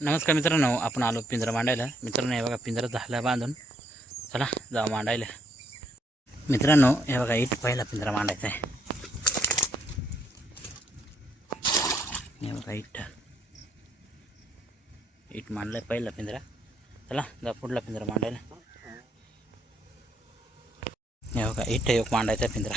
नमस्कार मित्रांनो, आपण आलो पिंजरा मांडायला. मित्रांनो हे बघा पिंजरा झाला बांधून. चला जाऊ मांडायला. मित्रांनो हे बघा इट पहिला पिंजरा मांडायचा आहे. हे बघा इट मांडलाय पहिला पिंजरा. चला जाऊ पुढला पिंजरा मांडायला. हे बघा इट एक मांडायचा पिंजरा.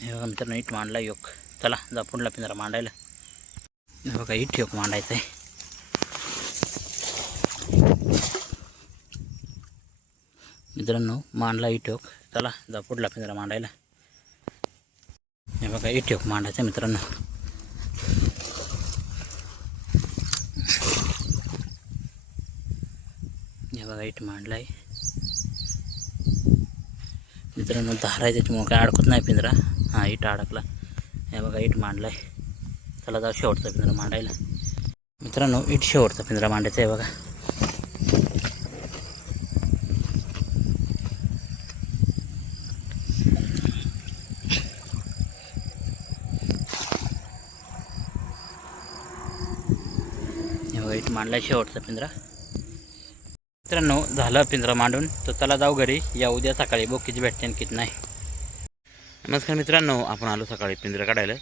हे बघा मित्रांनो इट मांडला योग. चला जा पुढला पिंजरा मांडायला. हे बघा इट योग मांडायचं आहे. मित्रांनो मांडला इट योग. चला जा पुढला पिंजरा मांडायला. हे बघा इट योग मांडायचं मित्रांनो. हे बघा इट मांडलाय मित्रांनो. धाराय त्याच्यामुळे काय अडकत नाही पिंजरा. हा इट अडकला. हे बघा इट मांडलाय. चला जाऊ शेवटचा पिंजरा मांडायला. मित्रांनो इट शेवटचा पिंजरा मांडायचा आहे बघा. हे बघा इट मांडलाय शेवटचा पिंजरा. मित्रांनो झालं पिंजरा मांडून. तर चला जाऊ घरी. या उद्या सकाळी बोकीची भेटते किती नाही. नमस्कार मित्रांनो, आपण आलो सकाळी पिंजरा काढायला.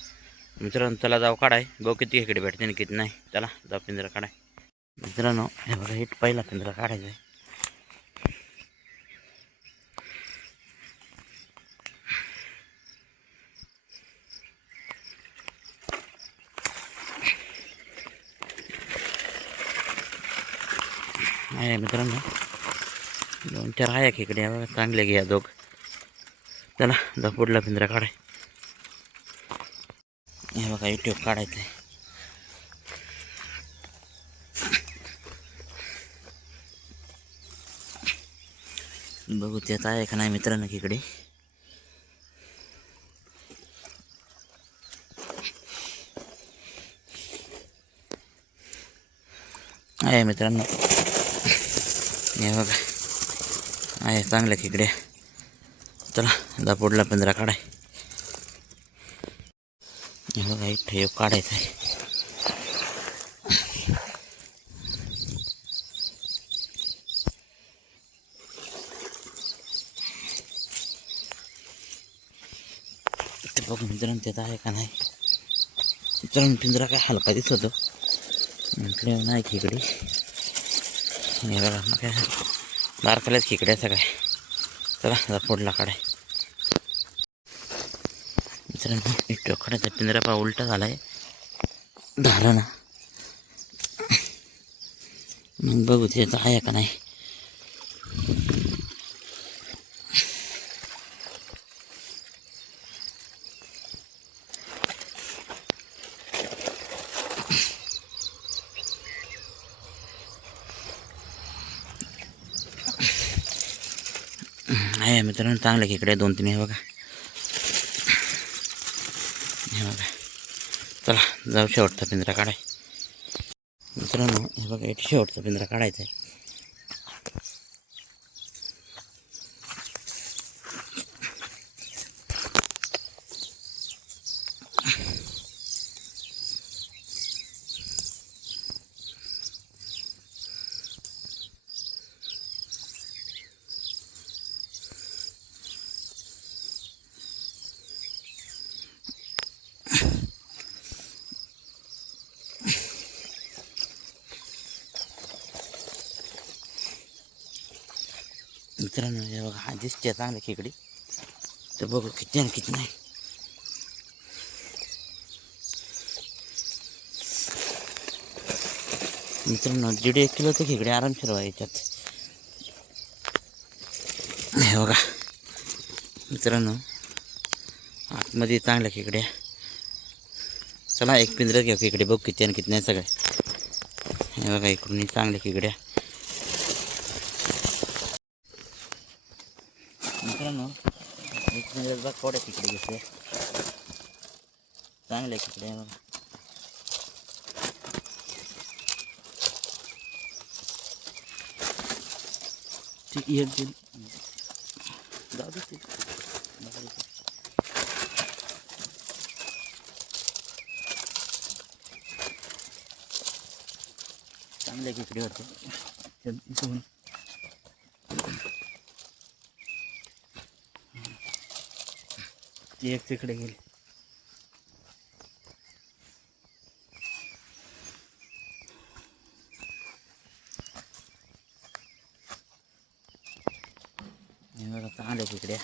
मित्रांनो चला जाऊ काढाय. बघू किती इकडे भेटते किती नाही. चला जाऊ पिंजरा काढाय. मित्रांनो हे बघा इट पहिला पिंजरा काढायचा आहे. आहे मित्रांनो 2-4 आहे इकडे बघा. चांगले घ्या दोघ. चला जा पुढला पिंजरा काढाय. हे बघा युट्यूब काढायचं आहे. बघू त्यात आहे का नाही मित्रांनो इकडे. आहे मित्रांनो. हे बघा आहे चांगल्या खेकड्या. चला जा पुढला पिंजरा काढाय. हे बघा इथे एक काढायचं आहे. ते बघू मित्रांनो त्यात आहे का नाही. मित्रांनो पिंजरा काय हलका दिसतो म्हटलं नाही खेकडी. हे बघा ना काय बारकाल्याच खेकड्या सगळ्या. चला जा पुढला काढाय. मित्रांनो एक काढायचा पिंजरा पा उलटा झालाय धारा ना. मग बघू त्याचा आहे का नाही. आहे मित्रांनो चांगल्या खेकड्या 2-3 आहे बघा. हे बघा चला जाऊ शेवटचा पिंजरा काढाय. मित्रांनो हे बघा इथे शेवटचा पिंजरा काढायचा आहे. मित्रांनो हे बघा हा दिसते चांगल्या खेकडी. तर बघू किती आणि किती नाही. मित्रांनो 1.5 किलोचं खेकडे आरामशीर याच्यात. हे बघा मित्रांनो आतमध्ये चांगल्या खेकड्या. चला एक पिंजरा घेऊ खेकडे बघू किती आणि किती नाही सगळे. हे बघा इकडून चांगल्या खेकड्या. मित्रांनो एक पिंजऱ्यात थोड्या खेकडे घेतले चांगल्या खेकड्या. बघा ती एक जाऊ दे तिथे. चांगले खेकडे होते इथून. ती एक तिकडे गेली. हे बघा चांगले खेकडे.